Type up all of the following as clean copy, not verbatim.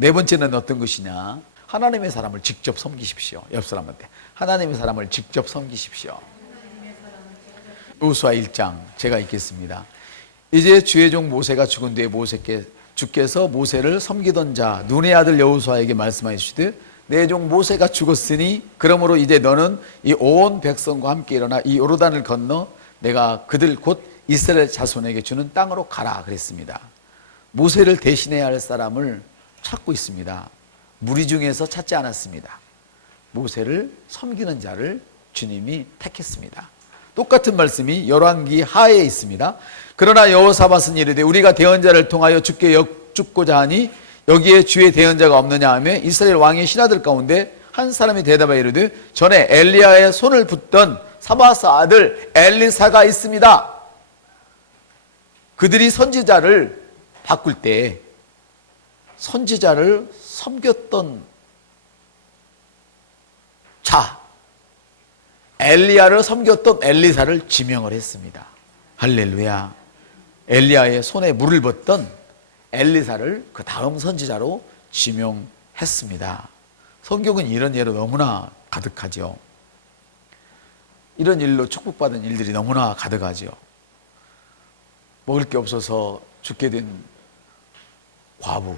네 번째는 어떤 것이냐? 하나님의 사람을 직접 섬기십시오. 옆 사람한테 하나님의 사람을 직접 섬기십시오. 여호수아 1장 제가 읽겠습니다. 이제 주의 종 모세가 죽은 뒤에 주께서 모세를 섬기던 자 눈의 아들 여호수아에게 말씀하시되 내 종 모세가 죽었으니 그러므로 이제 너는 이 온 백성과 함께 일어나 이 요르단을 건너 내가 그들 곧 이스라엘 자손에게 주는 땅으로 가라 그랬습니다. 모세를 대신해야 할 사람을 찾고 있습니다. 무리 중에서 찾지 않았습니다. 모세를 섬기는 자를 주님이 택했습니다. 똑같은 말씀이 열왕기 하에 있습니다. 그러나 여호사밧은 이르되 우리가 대언자를 통하여 주께 여쭙고자 하니 여기에 주의 대언자가 없느냐 하며 이스라엘 왕의 신하들 가운데 한 사람이 대답하여 이르되 전에 엘리야의 손을 붙던 사밧의 아들 엘리사가 있습니다. 그들이 선지자를 바꿀 때 선지자를 섬겼던 자 엘리야를 섬겼던 엘리사를 지명을 했습니다. 할렐루야. 엘리야의 손에 물을 붓던 엘리사를 그 다음 선지자로 지명했습니다. 성경은 이런 예로 너무나 가득하죠. 이런 일로 축복받은 일들이 너무나 가득하죠. 먹을 게 없어서 죽게 된 과부,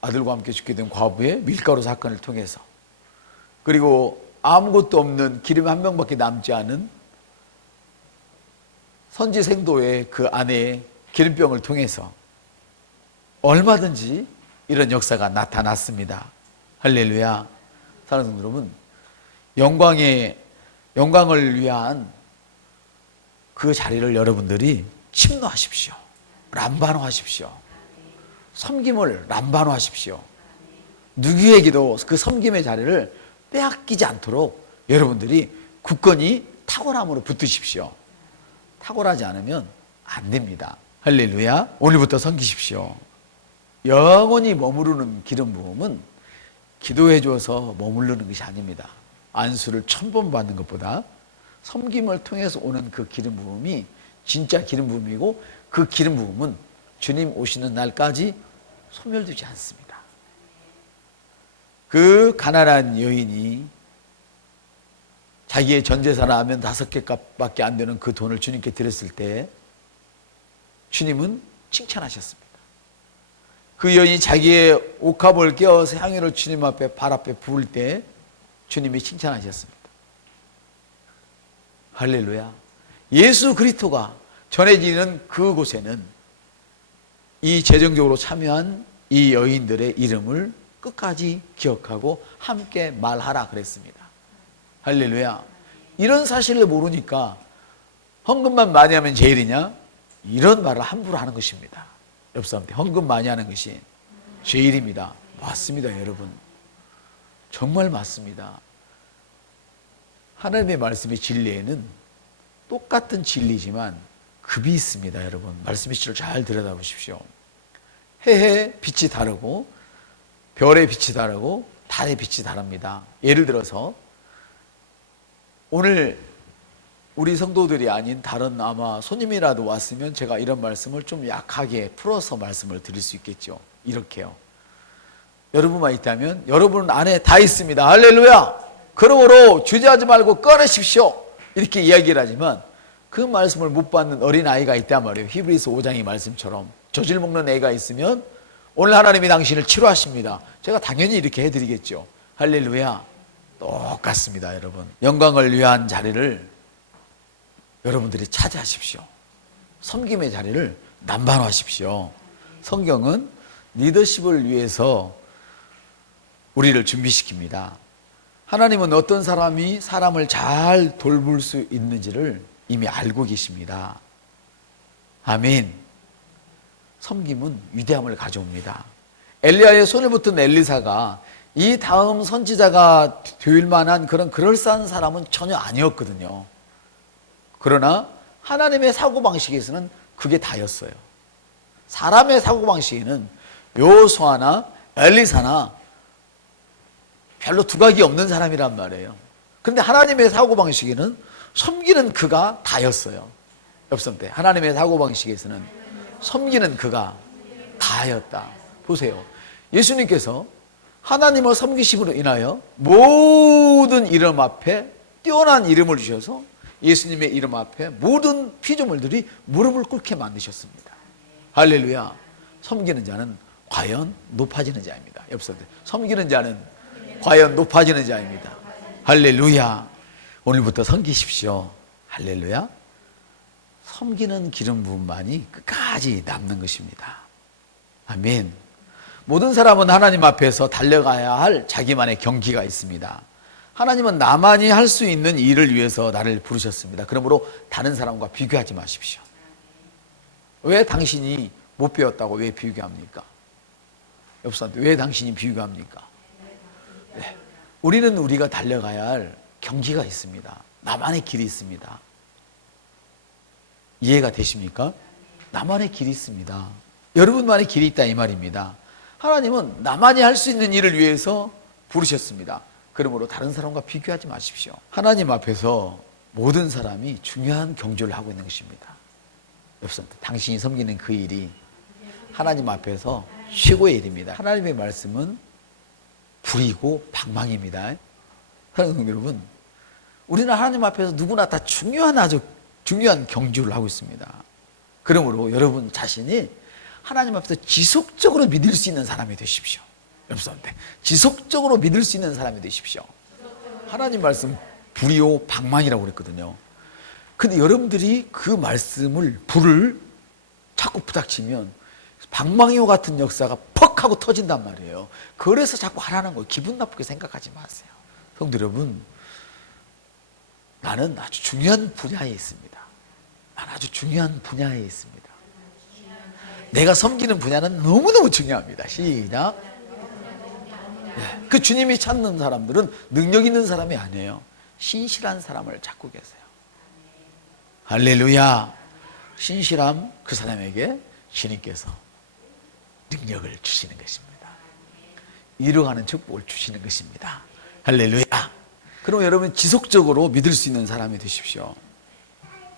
아들과 함께 죽게 된 과부의 밀가루 사건을 통해서, 그리고 아무것도 없는 기름 한 병밖에 남지 않은 선지 생도의 그 아내의 기름병을 통해서 얼마든지 이런 역사가 나타났습니다. 할렐루야. 사랑하는 여러분, 영광을 위한 그 자리를 여러분들이 침노하십시오. 람반호하십시오. 섬김을 람반호하십시오. 누구에게도 그 섬김의 자리를 빼앗기지 않도록 여러분들이 굳건히 탁월함으로 붙드십시오. 탁월하지 않으면 안 됩니다. 할렐루야. 오늘부터 섬기십시오. 영원히 머무르는 기름 부음은 기도해 줘서 머무르는 것이 아닙니다. 안수를 1000번 받는 것보다 섬김을 통해서 오는 그 기름 부음이 진짜 기름 부음이고, 그 기름 부음은 주님 오시는 날까지 소멸되지 않습니다. 그 가난한 여인이 자기의 전 재산을 하면 5개값밖에 안 되는 그 돈을 주님께 드렸을 때 주님은 칭찬하셨습니다. 그 여인이 자기의 옥합을 껴서 향유를 주님 앞에 발 앞에 부을 때 주님이 칭찬하셨습니다. 할렐루야. 예수 그리스도가 전해지는 그곳에는 이 재정적으로 참여한 이 여인들의 이름을 끝까지 기억하고 함께 말하라 그랬습니다. 할렐루야. 이런 사실을 모르니까 헌금만 많이 하면 제일이냐? 이런 말을 함부로 하는 것입니다. 옆 사람한테 헌금 많이 하는 것이 제일입니다. 맞습니다, 여러분. 정말 맞습니다. 하나님의 말씀의 진리에는 똑같은 진리지만 급이 있습니다, 여러분. 말씀의 진리를 잘 들여다보십시오. 해의 빛이 다르고 별의 빛이 다르고 달의 빛이 다릅니다. 예를 들어서 오늘 우리 성도들이 아닌 다른 아마 손님이라도 왔으면 제가 이런 말씀을 좀 약하게 풀어서 말씀을 드릴 수 있겠죠. 이렇게요. 여러분만 있다면 여러분 안에 다 있습니다. 할렐루야. 그러므로 주저하지 말고 꺼내십시오. 이렇게 이야기를 하지만 그 말씀을 못 받는 어린아이가 있단 말이에요. 히브리서 5장의 말씀처럼 젖을 먹는 애가 있으면 오늘 하나님이 당신을 치료하십니다. 제가 당연히 이렇게 해드리겠죠. 할렐루야. 똑같습니다, 여러분. 영광을 위한 자리를 여러분들이 차지하십시오. 섬김의 자리를 남발하십시오. 성경은 리더십을 위해서 우리를 준비시킵니다. 하나님은 어떤 사람이 사람을 잘 돌볼 수 있는지를 이미 알고 계십니다. 아멘. 섬김은 위대함을 가져옵니다. 엘리야의 손을 붙은 엘리사가 이 다음 선지자가 될 만한 그런 그럴싸한 사람은 전혀 아니었거든요. 그러나 하나님의 사고방식에서는 그게 다였어요. 사람의 사고방식에는 여호수아나 엘리사나 별로 두각이 없는 사람이란 말이에요. 그런데 하나님의 사고방식에는 섬기는 그가 다였어요. 옆 사람한테 하나님의 사고방식에서는 섬기는 그가 다였다. 보세요. 예수님께서 하나님을 섬기심으로 인하여 모든 이름 앞에 뛰어난 이름을 주셔서 예수님의 이름 앞에 모든 피조물들이 무릎을 꿇게 만드셨습니다. 할렐루야. 섬기는 자는 과연 높아지는 자입니다. 옆 사람들, 섬기는 자는 과연 높아지는 자입니다. 할렐루야. 오늘부터 섬기십시오. 할렐루야. 섬기는 기름 부음만이 끝까지 남는 것입니다. 아멘. 모든 사람은 하나님 앞에서 달려가야 할 자기만의 경기가 있습니다. 하나님은 나만이 할 수 있는 일을 위해서 나를 부르셨습니다. 그러므로 다른 사람과 비교하지 마십시오. 왜 당신이 못 배웠다고 왜 비교합니까? 옆 사람한테 왜 당신이 비교합니까? 네. 우리는 우리가 달려가야 할 경기가 있습니다. 나만의 길이 있습니다. 이해가 되십니까? 나만의 길이 있습니다. 여러분만의 길이 있다 이 말입니다. 하나님은 나만이 할 수 있는 일을 위해서 부르셨습니다. 그러므로 다른 사람과 비교하지 마십시오. 하나님 앞에서 모든 사람이 중요한 경주를 하고 있는 것입니다. 옆 사람, 당신이 섬기는 그 일이 하나님 앞에서 최고의 일입니다. 하나님의 말씀은 불이고 방망입니다. 사랑하는 여러분, 우리는 하나님 앞에서 누구나 다 아주 중요한 경주를 하고 있습니다. 그러므로 여러분 자신이 하나님 앞에서 지속적으로 믿을 수 있는 사람이 되십시오. 여러분한테 지속적으로 믿을 수 있는 사람이 되십시오. 하나님 말씀 불이요 방망이라고 그랬거든요. 근데 여러분들이 그 말씀을 불을 자꾸 부닥치면 방망이와 같은 역사가 퍽 하고 터진단 말이에요. 그래서 자꾸 하라는 거예요. 기분 나쁘게 생각하지 마세요. 성도 여러분, 나는 아주 중요한 분야에 있습니다. 나는 아주 중요한 분야에 있습니다. 내가 섬기는 분야는 너무너무 중요합니다. 시작. 네. 그 주님이 찾는 사람들은 능력 있는 사람이 아니에요. 신실한 사람을 찾고 계세요. 할렐루야. 신실함, 그 사람에게 주님께서 능력을 주시는 것입니다. 이루어가는 축복을 주시는 것입니다. 할렐루야. 그럼 여러분 지속적으로 믿을 수 있는 사람이 되십시오.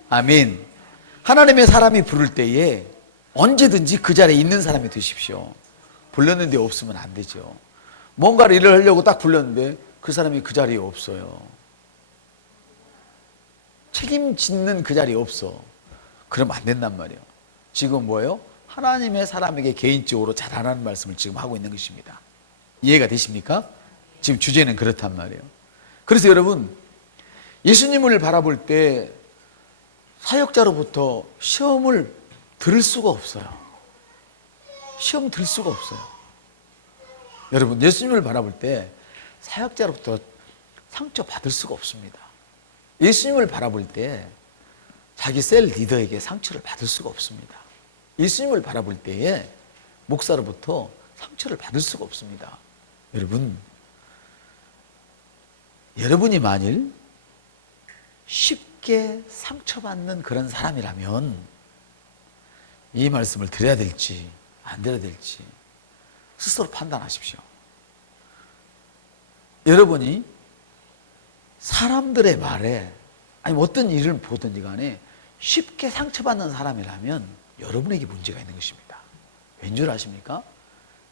아멘. 하나님의 사람이 부를 때에 언제든지 그 자리에 있는 사람이 되십시오. 불렀는데 없으면 안 되죠. 뭔가를 일을 하려고 딱 불렀는데 그 사람이 그 자리에 없어요. 책임짓는 그 자리에 없어. 그러면 안 된단 말이에요. 지금 뭐예요? 하나님의 사람에게 개인적으로 잘하라는 말씀을 지금 하고 있는 것입니다. 이해가 되십니까? 지금 주제는 그렇단 말이에요. 그래서 여러분, 예수님을 바라볼 때 사역자로부터 시험을 들을 수가 없어요. 시험 들 수가 없어요. 여러분, 예수님을 바라볼 때 사역자로부터 상처 받을 수가 없습니다. 예수님을 바라볼 때 자기 셀 리더에게 상처를 받을 수가 없습니다. 예수님을 바라볼 때에 목사로부터 상처를 받을 수가 없습니다. 여러분이 만일 쉽게 상처받는 그런 사람이라면 이 말씀을 드려야 될지 안 드려야 될지 스스로 판단하십시오. 여러분이 사람들의 말에 아니면 어떤 일을 보든지 간에 쉽게 상처받는 사람이라면 여러분에게 문제가 있는 것입니다. 왠 줄 아십니까?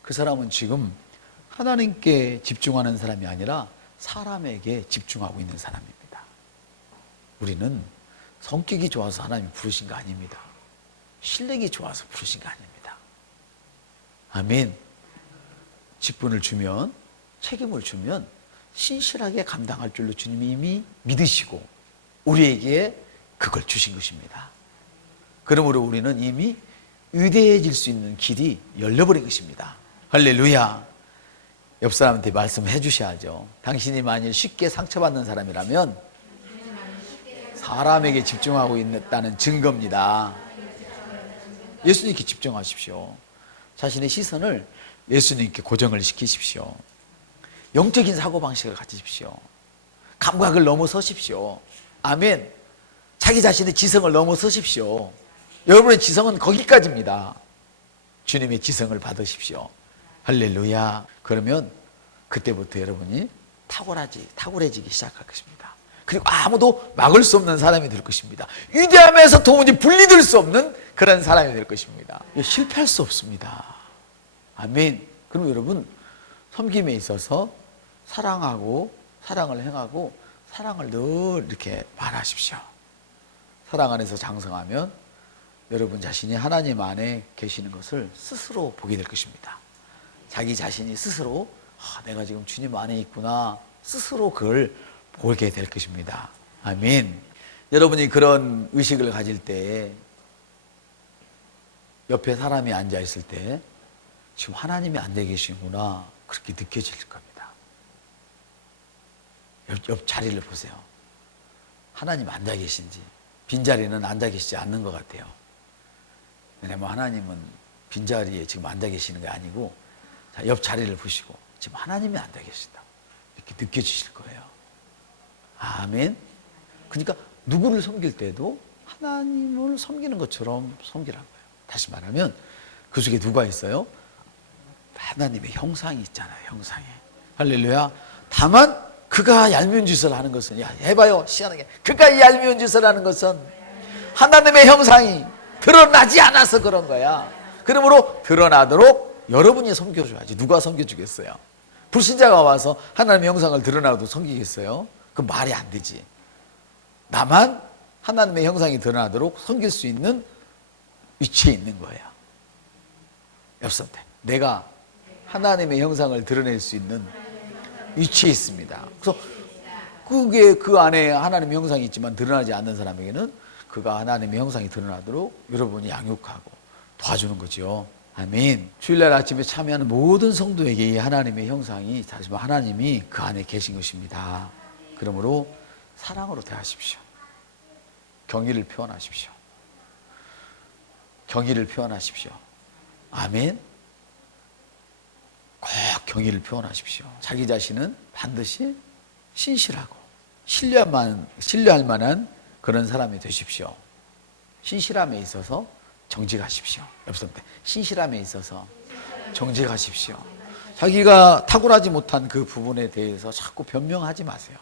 그 사람은 지금 하나님께 집중하는 사람이 아니라 사람에게 집중하고 있는 사람입니다. 우리는 성격이 좋아서 하나님이 부르신 거 아닙니다. 실력이 좋아서 부르신 거 아닙니다. 아멘. 직분을 주면, 책임을 주면 신실하게 감당할 줄로 주님이 이미 믿으시고 우리에게 그걸 주신 것입니다. 그러므로 우리는 이미 위대해질 수 있는 길이 열려버린 것입니다. 할렐루야. 옆 사람한테 말씀해 주셔야죠. 당신이 만일 쉽게 상처받는 사람이라면 사람에게 집중하고 있다는 증거입니다. 예수님께 집중하십시오. 자신의 시선을 예수님께 고정을 시키십시오. 영적인 사고방식을 가지십시오. 감각을 넘어서십시오. 아멘. 자기 자신의 지성을 넘어서십시오. 여러분의 지성은 거기까지입니다. 주님의 지성을 받으십시오. 할렐루야. 그러면 그때부터 여러분이 탁월해지기 시작할 것입니다. 그리고 아무도 막을 수 없는 사람이 될 것입니다. 위대함에서 도무지 분리될 수 없는 그런 사람이 될 것입니다. 실패할 수 없습니다. 아멘. 그럼 여러분 섬김에 있어서 사랑하고 사랑을 행하고 사랑을 늘 이렇게 말하십시오. 사랑 안에서 장성하면 여러분 자신이 하나님 안에 계시는 것을 스스로 보게 될 것입니다. 자기 자신이 스스로 내가 지금 주님 안에 있구나 스스로 그걸 보게 될 것입니다. 아멘. 여러분이 그런 의식을 가질 때 옆에 사람이 앉아 있을 때 지금 하나님이 앉아 계시구나 그렇게 느껴질 겁니다. 옆 자리를 보세요. 하나님 앉아 계신지 빈자리는 앉아 계시지 않는 것 같아요. 왜냐하면 하나님은 빈자리에 지금 앉아 계시는 게 아니고 옆 자리를 보시고 지금 하나님이 앉아 계신다 이렇게 느껴지실 거예요. 아멘. 그러니까 누구를 섬길 때도 하나님을 섬기는 것처럼 섬기라는 거예요. 다시 말하면 그 속에 누가 있어요? 하나님의 형상이 있잖아요. 형상이. 할렐루야. 다만 그가 얄미운 짓을 하는 것은 해봐요. 시원하게. 그가 얄미운 짓을 하는 것은 하나님의 형상이 드러나지 않아서 그런 거야. 그러므로 드러나도록 여러분이 섬겨줘야지. 누가 섬겨주겠어요? 불신자가 와서 하나님의 형상을 드러나도 섬기겠어요? 그 말이 안 되지. 나만 하나님의 형상이 드러나도록 섬길 수 있는 위치에 있는 거예요. 옆선대. 내가 하나님의 형상을 드러낼 수 있는 위치에 있습니다. 그래서 그게 그 안에 하나님의 형상이 있지만 드러나지 않는 사람에게는 그가 하나님의 형상이 드러나도록 여러분이 양육하고 도와주는 거죠. 아멘. 주일날 아침에 참여하는 모든 성도에게 이 하나님의 형상이 다시 말해 하나님이 그 안에 계신 것입니다. 그러므로 사랑으로 대하십시오. 경의를 표현하십시오. 경의를 표현하십시오. 아멘. 꼭 경의를 표현하십시오. 자기 자신은 반드시 신실하고 신뢰할 만한 그런 사람이 되십시오. 신실함에 있어서 정직하십시오. 옆선 때 신실함에 있어서 정직하십시오. 자기가 탁월하지 못한 그 부분에 대해서 자꾸 변명하지 마세요.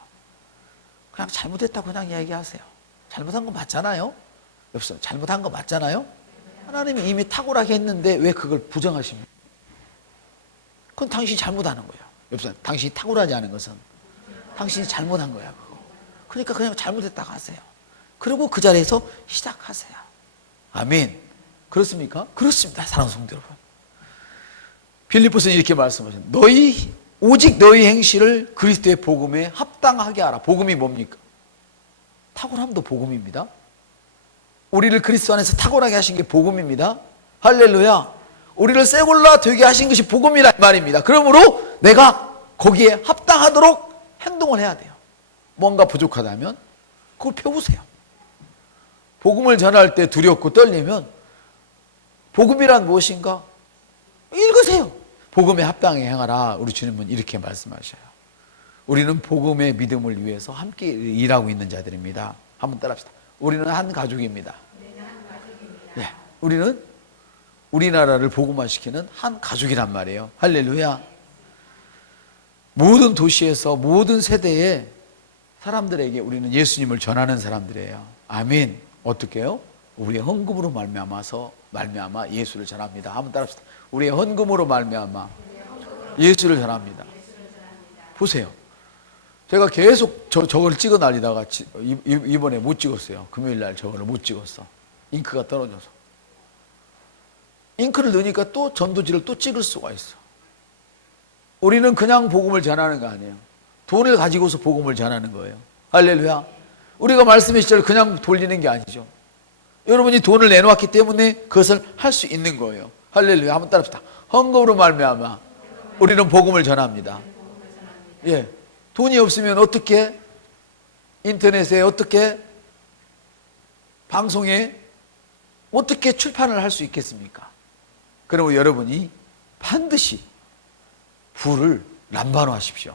그냥 잘못했다고 그냥 이야기하세요. 잘못한 거 맞잖아요. 옆선 잘못한 거 맞잖아요. 하나님이 이미 탁월하게 했는데 왜 그걸 부정하십니까? 그건 당신이 잘못하는 거예요. 옆선 당신이 탁월하지 않은 것은 당신이 잘못한 거야. 그거. 그러니까 그냥 잘못했다고 하세요. 그리고 그 자리에서 시작하세요. 아멘. 그렇습니까? 그렇습니다. 사랑하는 성도 여러분. 빌립보서는 이렇게 말씀하셨어요. 오직 너희 행실을 그리스도의 복음에 합당하게 하라. 복음이 뭡니까? 탁월함도 복음입니다. 우리를 그리스도 안에서 탁월하게 하신 게 복음입니다. 할렐루야. 우리를 쇠골라 되게 하신 것이 복음이란 말입니다. 그러므로 내가 거기에 합당하도록 행동을 해야 돼요. 뭔가 부족하다면 그걸 펴보세요. 복음을 전할 때 두렵고 떨리면 복음이란 무엇인가? 읽으세요. 복음에 합당하게 행하라. 우리 주님은 이렇게 말씀하셔요. 우리는 복음의 믿음을 위해서 함께 일하고 있는 자들입니다. 한번 따라합시다. 우리는 한 가족입니다. 네, 우리는 우리나라를 복음화시키는 한 가족이란 말이에요. 할렐루야. 모든 도시에서 모든 세대의 사람들에게 우리는 예수님을 전하는 사람들이에요. 아멘. 어떻게 해요? 우리의 헌금으로 말미암아 예수를 전합니다. 한번 따라합시다. 우리의 헌금으로 말미암아 예수를 전합니다. 보세요. 제가 계속 저걸 찍어 날리다가 이번에 못 찍었어요. 금요일날 저거를 못 찍었어. 잉크가 떨어져서. 잉크를 넣으니까 또 전도지를 또 찍을 수가 있어. 우리는 그냥 복음을 전하는 거 아니에요. 돈을 가지고서 복음을 전하는 거예요. 할렐루야. 우리가 말씀의 시절을 그냥 돌리는 게 아니죠. 여러분이 돈을 내놓았기 때문에 그것을 할 수 있는 거예요. 할렐루야. 한번 따라합시다. 헌금으로 말미암아 우리는 복음을 전합니다. 예, 돈이 없으면 어떻게 인터넷에 어떻게 방송에 어떻게 출판을 할 수 있겠습니까? 그러면 여러분이 반드시 부를 람반하십시오.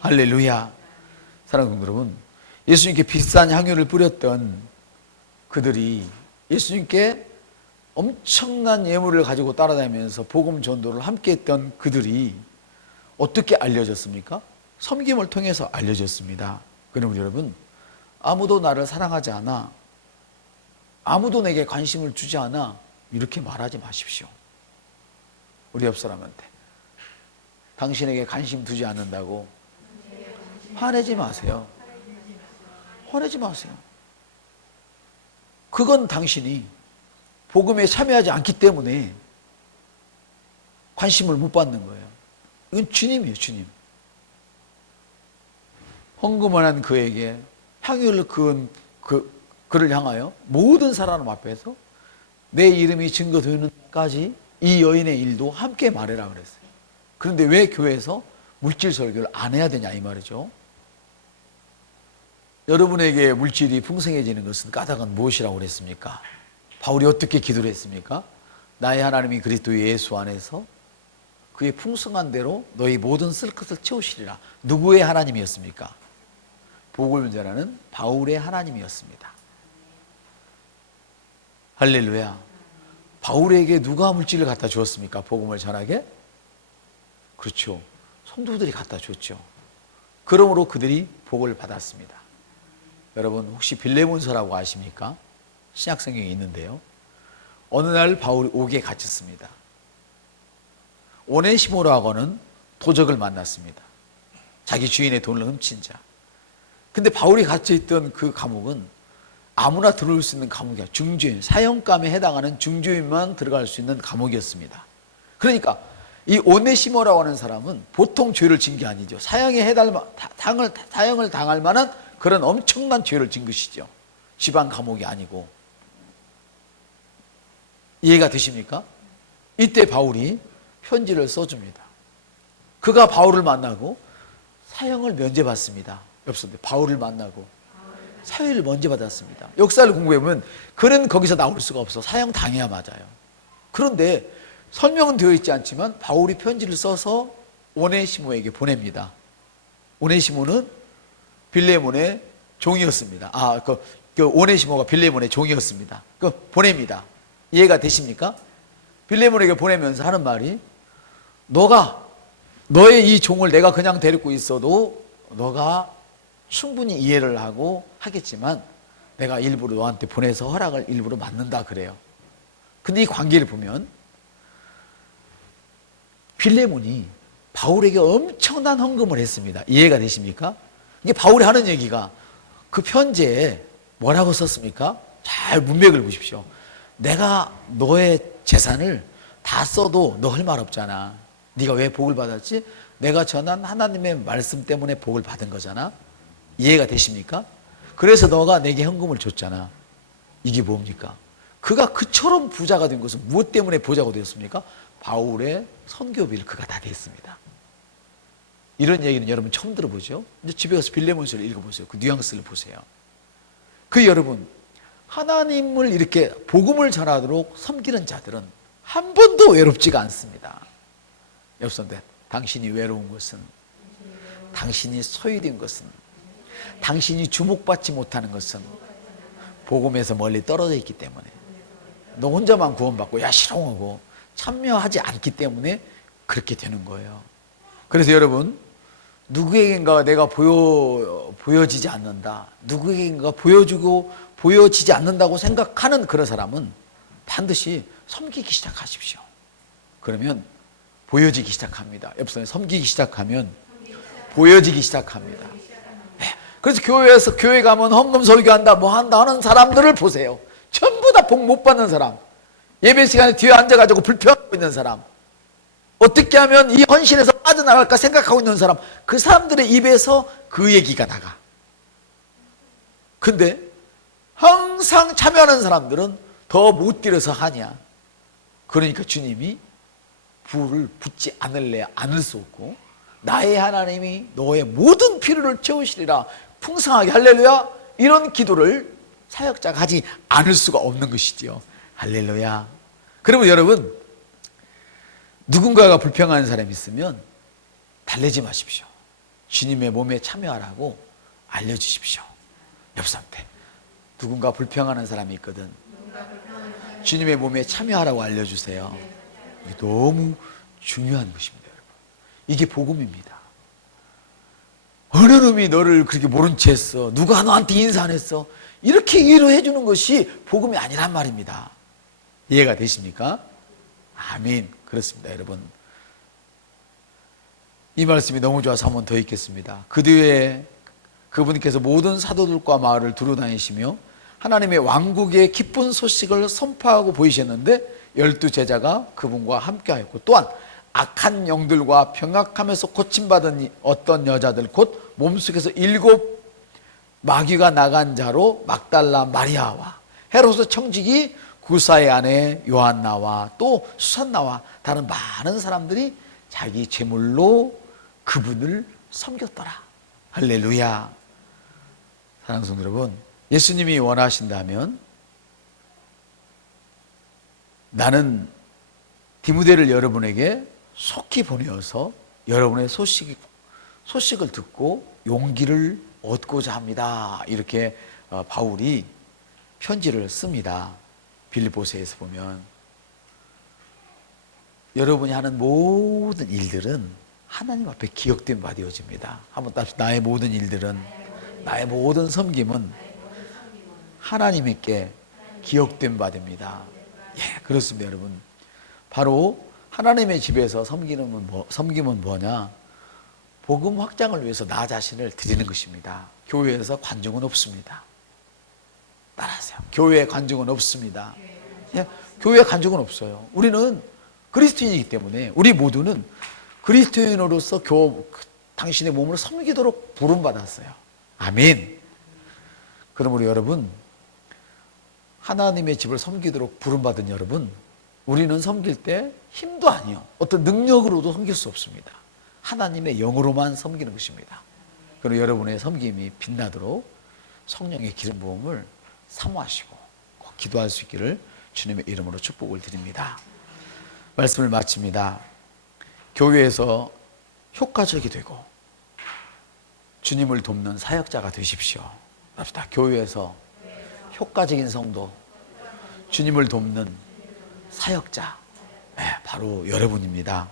할렐루야. 사랑하는 여러분, 예수님께 비싼 향유를 뿌렸던 그들이 예수님께 엄청난 예물을 가지고 따라다니면서 복음 전도를 함께 했던 그들이 어떻게 알려졌습니까? 섬김을 통해서 알려졌습니다. 그러면 여러분, 아무도 나를 사랑하지 않아, 아무도 내게 관심을 주지 않아, 이렇게 말하지 마십시오. 우리 옆 사람한테 당신에게 관심 두지 않는다고 화내지 마세요. 화내지 마세요. 그건 당신이 복음에 참여하지 않기 때문에 관심을 못 받는 거예요. 이건 주님이에요, 주님. 헌금을 한 그에게 향유를 그은 그를 향하여 모든 사람 앞에서 내 이름이 증거되는 까지 이 여인의 일도 함께 말해라 그랬어요. 그런데 왜 교회에서 물질 설교를 안 해야 되냐 이 말이죠. 여러분에게 물질이 풍성해지는 것은 까닭은 무엇이라고 그랬습니까? 바울이 어떻게 기도를 했습니까? 나의 하나님이 그리스도 예수 안에서 그의 풍성한 대로 너희 모든 쓸 것을 채우시리라. 누구의 하나님이었습니까? 복음을 전하는 바울의 하나님이었습니다. 할렐루야. 바울에게 누가 물질을 갖다 주었습니까? 복음을 전하게? 그렇죠. 성도들이 갖다 줬죠. 그러므로 그들이 복을 받았습니다. 여러분 혹시 빌레몬서라고 아십니까? 신약성경에 있는데요. 어느 날 바울이 옥에 갇혔습니다. 오네시모라고 하는 도적을 만났습니다. 자기 주인의 돈을 훔친 자. 근데 바울이 갇혀있던 그 감옥은 아무나 들어올 수 있는 감옥이 아니라 중죄인, 사형감에 해당하는 중죄인만 들어갈 수 있는 감옥이었습니다. 그러니까 이 오네시모라고 하는 사람은 보통 죄를 진 게 아니죠. 사형을 당할 만한 그런 엄청난 죄를 진 것이죠. 지방 감옥이 아니고. 이해가 되십니까? 이때 바울이 편지를 써줍니다. 그가 바울을 만나고 사형을 면제받습니다. 옆선데 바울을 만나고 사형을 면제받았습니다. 역사를 공부해보면 그는 거기서 나올 수가 없어. 사형 당해야 맞아요. 그런데 설명은 되어 있지 않지만 바울이 편지를 써서 오네시모에게 보냅니다. 오네시모는 빌레몬의 종이었습니다. 그 오네시모가 빌레몬의 종이었습니다. 보냅니다. 이해가 되십니까? 빌레몬에게 보내면서 하는 말이 너의 이 종을 내가 그냥 데리고 있어도 너가 충분히 이해를 하고 하겠지만 내가 일부러 너한테 보내서 허락을 일부러 받는다 그래요. 근데 이 관계를 보면 빌레몬이 바울에게 엄청난 헌금을 했습니다. 이해가 되십니까? 이게 바울이 하는 얘기가 그 편지에 뭐라고 썼습니까? 잘 문맥을 보십시오. 내가 너의 재산을 다 써도 너 할 말 없잖아. 네가 왜 복을 받았지? 내가 전한 하나님의 말씀 때문에 복을 받은 거잖아. 이해가 되십니까? 그래서 너가 내게 헌금을 줬잖아. 이게 뭡니까? 그가 그처럼 부자가 된 것은 무엇 때문에 부자가 되었습니까? 바울의 선교비를 그가 다 냈습니다. 이런 얘기는 여러분 처음 들어보죠? 이제 집에 가서 빌레몬서를 읽어보세요. 그 뉘앙스를 보세요. 여러분 하나님을 이렇게 복음을 전하도록 섬기는 자들은 한 번도 외롭지가 않습니다. 여러분들 당신이 외로운 것은, 당신이 소외된 것은, 당신이 주목받지 못하는 것은 복음에서 멀리 떨어져 있기 때문에, 너 혼자만 구원받고 야시롱하고 참여하지 않기 때문에 그렇게 되는 거예요. 그래서 여러분 누구에겐가 내가 보여지지 않는다, 누구에겐가 보여지지 않는다고 생각하는 그런 사람은 반드시 섬기기 시작하십시오. 그러면 보여지기 시작합니다. 옆선에 섬기기 시작하면 보여지기 시작합니다. 네. 그래서 교회 가면 헌금 설교한다 뭐 한다 하는 사람들을 보세요. 전부 다 복 못 받는 사람, 예배 시간에 뒤에 앉아가지고 불평하고 있는 사람, 어떻게 하면 이 헌신에서 빠져나갈까 생각하고 있는 사람, 그 사람들의 입에서 그 얘기가 나가. 근데 항상 참여하는 사람들은 더 못 들여서 하냐. 그러니까 주님이 부를 붓지 않을 수 없고, 나의 하나님이 너의 모든 필요를 채우시리라 풍성하게, 할렐루야, 이런 기도를 사역자가 하지 않을 수가 없는 것이지요. 할렐루야. 그러면 여러분 누군가가 불평하는 사람이 있으면 달래지 마십시오. 주님의 몸에 참여하라고 알려주십시오. 옆 사람한테 누군가 불평하는 사람이 있거든, 주님의 몸에 참여하라고 알려주세요. 이게 너무 중요한 것입니다, 여러분. 이게 복음입니다. 어느 놈이 너를 그렇게 모른 채 했어, 누가 너한테 인사 안 했어, 이렇게 위로해 주는 것이 복음이 아니란 말입니다. 이해가 되십니까? 아멘. 그렇습니다, 여러분. 이 말씀이 너무 좋아서 한 번 더 읽겠습니다. 그 뒤에 그분께서 모든 사도들과 마을을 두루다니시며 하나님의 왕국의 기쁜 소식을 선포하고 보이셨는데 12제자가 그분과 함께하였고 또한 악한 영들과 병약하면서 고침받은 어떤 여자들 곧 몸속에서 7 마귀가 나간 자로 막달라 마리아와 헤롯의 청지기 구사의 아내 요한나와 또 수산나와 다른 많은 사람들이 자기 제물로 그분을 섬겼더라. 할렐루야. 사랑하는 성도 여러분, 예수님이 원하신다면 나는 디모데를 여러분에게 속히 보내어서 여러분의 소식을 듣고 용기를 얻고자 합니다. 이렇게 바울이 편지를 씁니다. 빌립보서에서 보면 여러분이 하는 모든 일들은 하나님 앞에 기억된 바 되어집니다. 한번 따라서 나의 모든 일들은, 나의 모든 섬김은 하나님께 기억된 바 됩니다. 예, 그렇습니다, 여러분. 바로 하나님의 집에서 섬김은 뭐냐? 복음 확장을 위해서 나 자신을 드리는 것입니다. 교회에서 관중은 없습니다. 따라하세요. 교회에 관중은 없습니다. 예, 교회에 관중은 없어요. 우리는 그리스도인이기 때문에 우리 모두는 그리스도인으로서 당신의 몸을 섬기도록 부름받았어요. 아멘. 그럼 우리 여러분, 하나님의 집을 섬기도록 부름받은 여러분, 우리는 섬길 때 힘도 아니요, 어떤 능력으로도 섬길 수 없습니다. 하나님의 영으로만 섬기는 것입니다. 그리고 여러분의 섬김이 빛나도록 성령의 기름 부음을 사모하시고 꼭 기도할 수 있기를 주님의 이름으로 축복을 드립니다. 말씀을 마칩니다. 교회에서 효과적이 되고 주님을 돕는 사역자가 되십시오. 합시다. 교회에서 효과적인 성도, 주님을 돕는 사역자, 바로 여러분입니다.